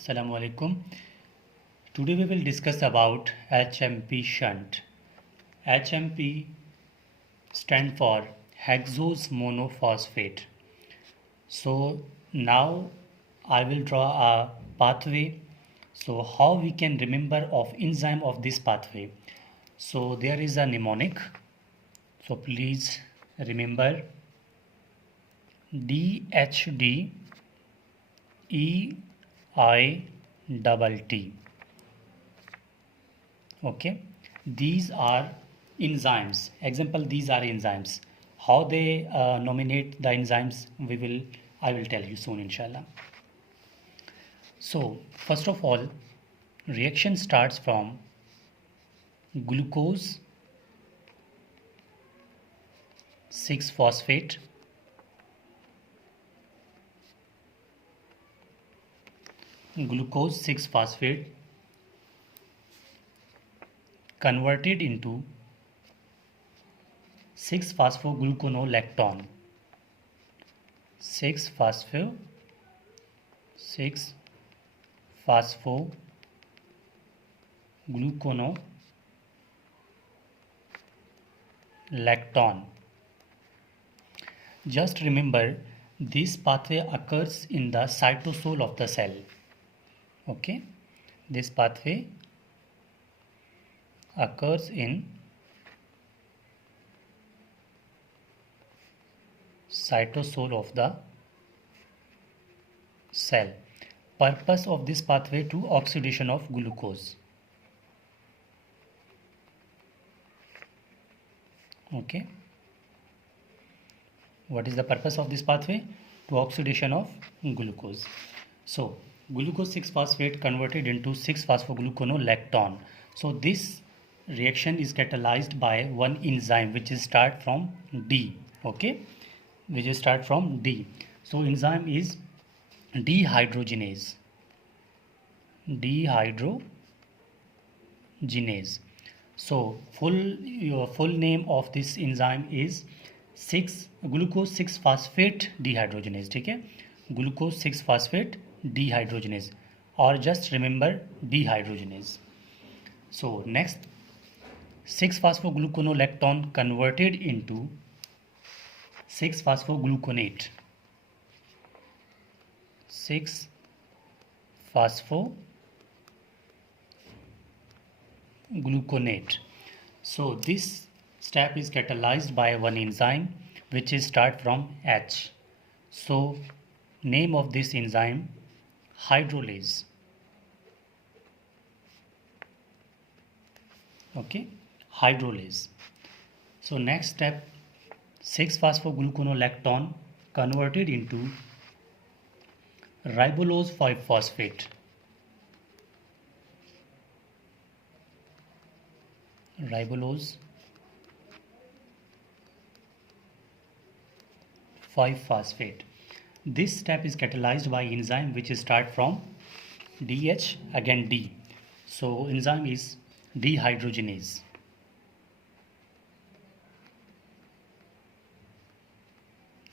Assalamu alaikum. Today we will discuss about HMP shunt. HMP stand for hexose monophosphate. So now I will draw a pathway. So how we can remember of enzyme of this pathway. So there is a mnemonic. So please remember DHD EI double T. Okay, these are enzymes. Example, these are enzymes. How they nominate the enzymes, I will tell you soon, inshallah. So first of all, reaction starts from glucose 6 phosphate converted into 6 phosphogluconolactone 6 phosphogluconolactone. Just remember, this pathway occurs in the cytosol of the cell. Okay, this pathway occurs in cytosol of the cell. Purpose of this pathway to oxidation of glucose. Okay, what is the purpose of this pathway? To oxidation of glucose. So glucose 6 phosphate converted into 6 phosphogluconolactone. So this reaction is catalyzed by one enzyme which is start from D. Okay, which is start from D. So enzyme is dehydrogenase. So your full name of this enzyme is glucose 6 phosphate dehydrogenase. ठीक है, glucose 6 phosphate dehydrogenase, or just remember dehydrogenase. So next, 6 phosphogluconolactone converted into 6 phosphogluconate. 6 phosphogluconate. So this step is catalyzed by one enzyme which is start from H. So name of this enzyme hydrolase. Okay, hydrolase. So next step, 6 phosphogluconolactone converted into ribulose 5 phosphate. Ribulose 5 phosphate. This step is catalyzed by enzyme which start from DH, again D. So enzyme is dehydrogenase.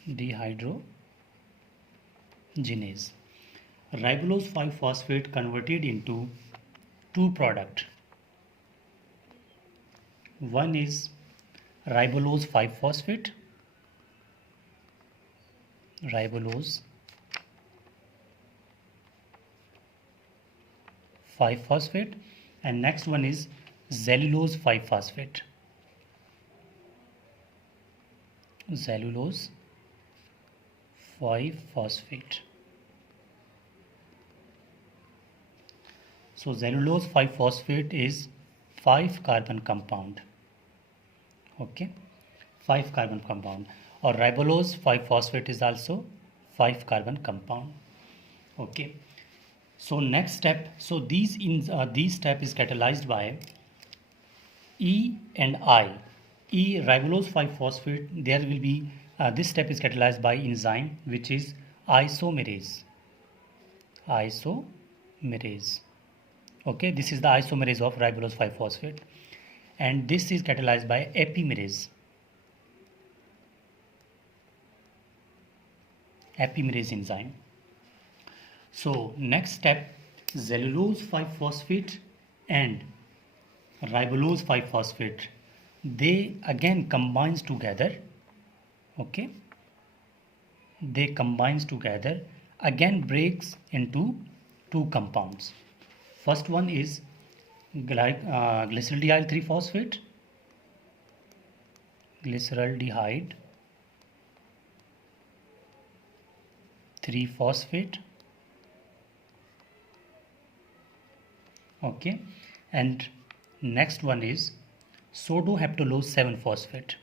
Dehydrogenase. Ribulose 5 phosphate converted into two product. One is ribulose 5 phosphate, ribulose 5 phosphate, and next one is cellulose 5 phosphate. Cellulose 5 phosphate. So cellulose 5 phosphate is 5 carbon compound. Okay, 5 carbon compound, or ribulose 5 phosphate is also 5 carbon compound. Okay, so next step, so these step is catalyzed by E and I. Ribulose 5 phosphate, there will be this step is catalyzed by enzyme which is isomerase. Okay, this is the isomerase of ribulose 5 phosphate, and this is catalyzed by epimerase. Epimerase enzyme. So next step, cellulose 5-phosphate and ribulose 5-phosphate, they again combines together. Okay, they combines together, again breaks into two compounds. First one is glyceraldehyde 3-phosphate, glyceraldehyde 3-phosphate. Okay, and next one is sodoheptulose 7-phosphate,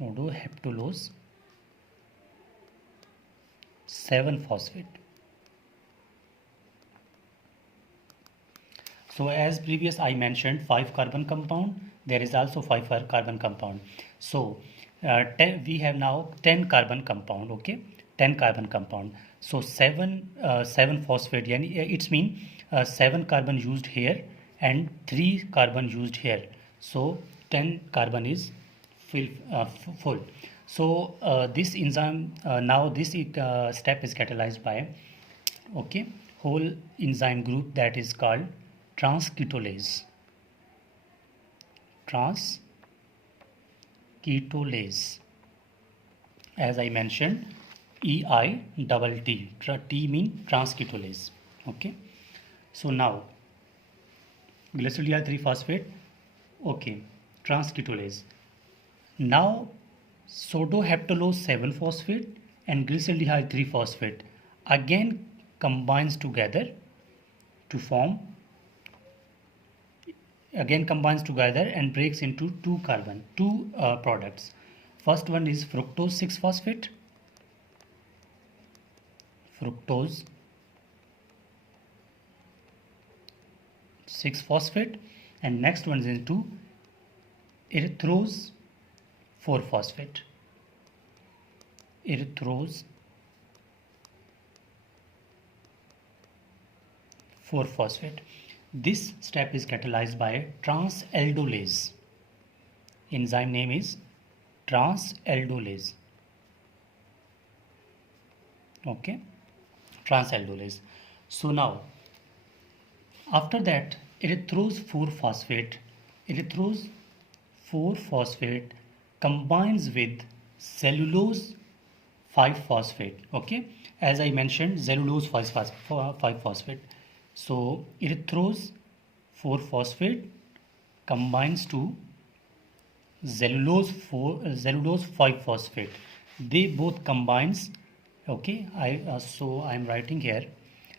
sodoheptulose 7-phosphate. So as previous I mentioned 5 carbon compound, there is also 5 carbon compound. So we have now 10 carbon compound. Okay, 10 carbon compound. So 7 phosphate, yani it's mean 7 carbon used here and 3 carbon used here. So 10 carbon is full. So this enzyme now this step is catalyzed by, okay, whole enzyme group that is called transketolase. Transketolase, as I mentioned, EITT. T mean transketolase. Okay, so now glyceraldehyde 3-phosphate. Okay, transketolase. Now sodoheptulose 7-phosphate and glyceraldehyde 3-phosphate again combines together to form, again combines together and breaks into two products. First one is fructose 6-phosphate, fructose 6-phosphate, and next one is into erythrose 4-phosphate, erythrose 4-phosphate. This step is catalyzed by transaldolase. Enzyme name is transaldolase. Okay, transaldolase. So now after that erythrose 4-phosphate combines with cellulose 5-phosphate. Okay, as I mentioned, cellulose 5-phosphate. So erythrose 4-phosphate combines to cellulose 5-phosphate. They both combines. Okay, so I am writing here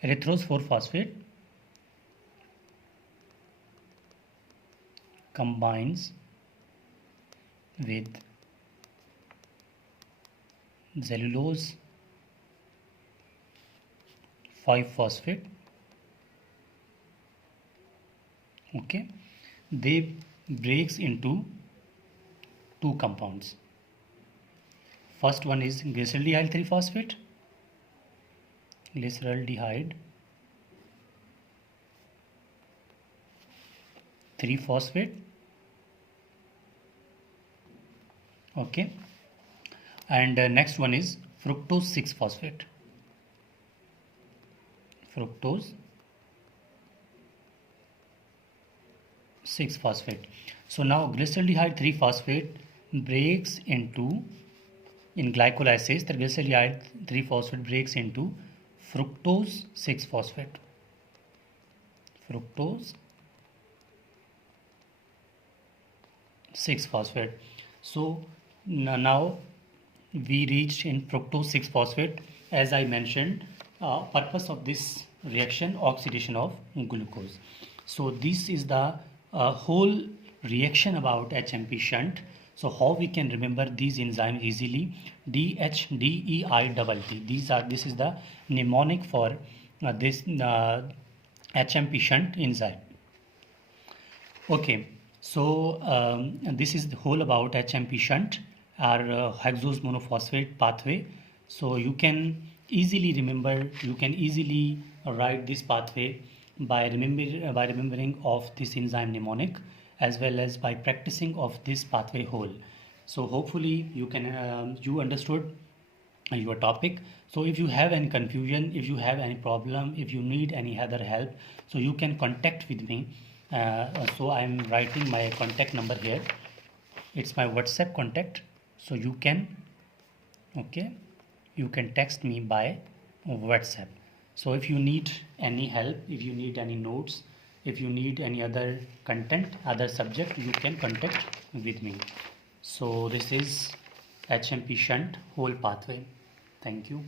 erythrose 4-phosphate combines with cellulose 5-phosphate. Okay, they breaks into two compounds. First one is glyceraldehyde 3-phosphate, glyceraldehyde 3-phosphate. Okay, and next one is fructose 6-phosphate, fructose 6-phosphate. So now glyceraldehyde 3-phosphate breaks into, in glycolysis, the glyceraldehyde 3-phosphate breaks into fructose 6-phosphate, fructose 6-phosphate. So now we reached in fructose 6-phosphate. As I mentioned, purpose of this reaction, oxidation of glucose. So this is the whole reaction about HMP shunt. So how we can remember these enzymes easily? DHDEITT. This is the mnemonic for this HMP shunt enzyme. Okay, so this is the whole about HMP shunt or hexose monophosphate pathway. So you can easily remember, you can easily write this pathway by remembering of this enzyme mnemonic, as well as by practicing of this pathway whole. So hopefully you can you understood your topic. So if you have any confusion, if you have any problem, if you need any other help, so you can contact with me. So I'm writing my contact number here. It's my WhatsApp contact. So you can, okay, you can text me by WhatsApp. So if you need any help, if you need any notes, if you need any other content, other subject, you can contact with me. So this is HMP Shunt whole pathway. Thank you.